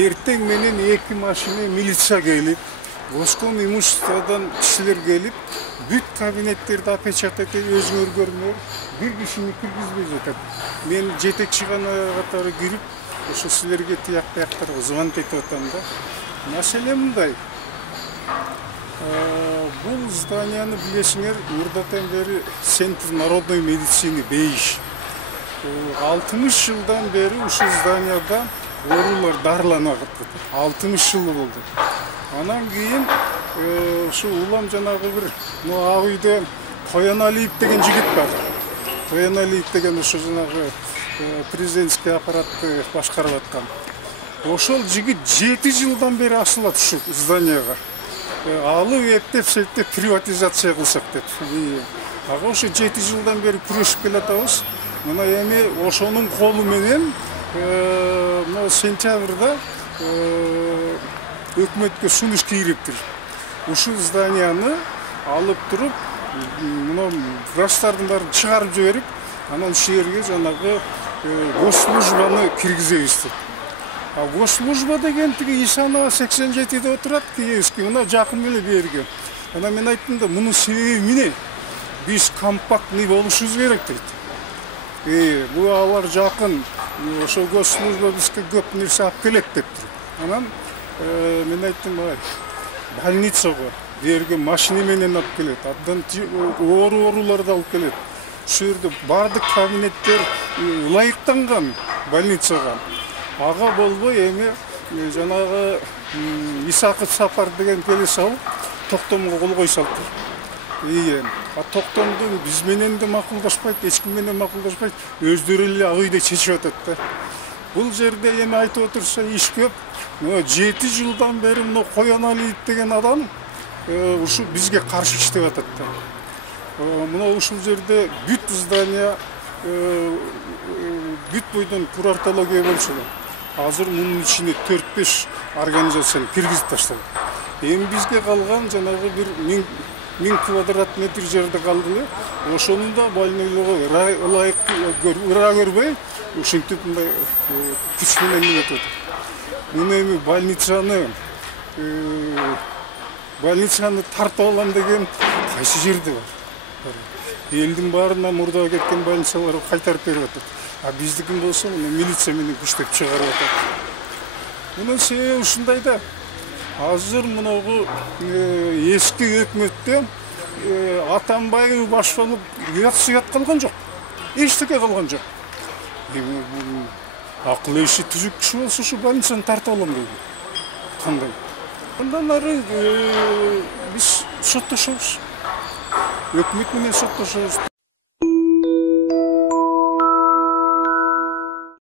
Эртең менен 2 машина милиция келип, госком имуществодан кишилер келип, бүт кабинеттерди опечатать этип өзүңөр көрүңөр, бир кишини киргизбей жатат. Мен жетекчи катары кирип, ошо силерге тияктарга звонок этип атам да. Маселе мындай. Бул зданияны билесиңер, мурдатан бери Центр народной медицины БЕИШ. 60 жылдан бери ушул зданияда оорулар дарылана каттады. 60 жыл болду. Анан кийин ушу улам жанагы бир ак үйдө Кояналиев деген жигит бар. Кояналиев деген ошо жанагы президентский аппаратты башкарып аткан. Ошол жигит 7 жылдан бери асылат ушул зданияга. Алып эптеп септеп приватизация кылсак деп. Ага ошо 7 жылдан бери күрөшүп келатабыз. Мына эми ошонун колу менен сентябрда өкмөткө сунуш кириптир. Ушул зданияны алып туруп, мына врачтардын баарын чыгарып жиберип, анан ушул жерге жанагы госслужбаны киргизебиз деп. А госслужба деген тиги Исанова 87-де отурат, Киевский, мына жакын эле берген. Анан мен айттым да, мунун себеби эмне? Биз компактный болушубуз керек дейт. Бул алар жакын, ошол госслужба бизге көп нерсе алып келет дептир. Анан мен айттым, больницага берген машина менен алып келет, абдан ооруларды алып келет. Ушул жерде бардык кабинеттер ылайыктанган больницага. Ага болбой эми жанагы Исаков Сапар деген келе салып, токтомго кол кой салыптыр. А токтомду биз менен да макулдашпайт, эч ким менен макулдашпайт, өздөрү эле ак үйдө чечип атат да. Бул жерде эми айтып отурса иш көп. 7 жылдан бери мына Кояналиев деген адам ушу бизге каршы иштеп атат да. Мына ушул жерде бүт здания бүт бойдон курортология болчу. Азыр мунун ичине 4-5 организацияны киргизип таштады. Эми бизге калган жанагы бир 1000 квадрат метр жерде калды эле. Ошону да больнойлорго ылайык ыра көрбөй, ушинтип мындай күч менен өтөт. Муну эми больницаны тартып алам деген кайсы жерде бар? Элдин баарына мурда кеткен больницаларды кайтарып берип атат. А биздикин болсо милиция менен күчтөп чыгарып атат. Мунун себеби ушундай да. Азыр мынагы эски өкмөттө Атамбаев башталып уят калган жок. Эчтеке калган жок. Акыл эши түзүк киши болсо ушу больницаны тартып алам дейт. Кандай? Андан ары биз соттошобуз. Өкмөт менен соттошобуз.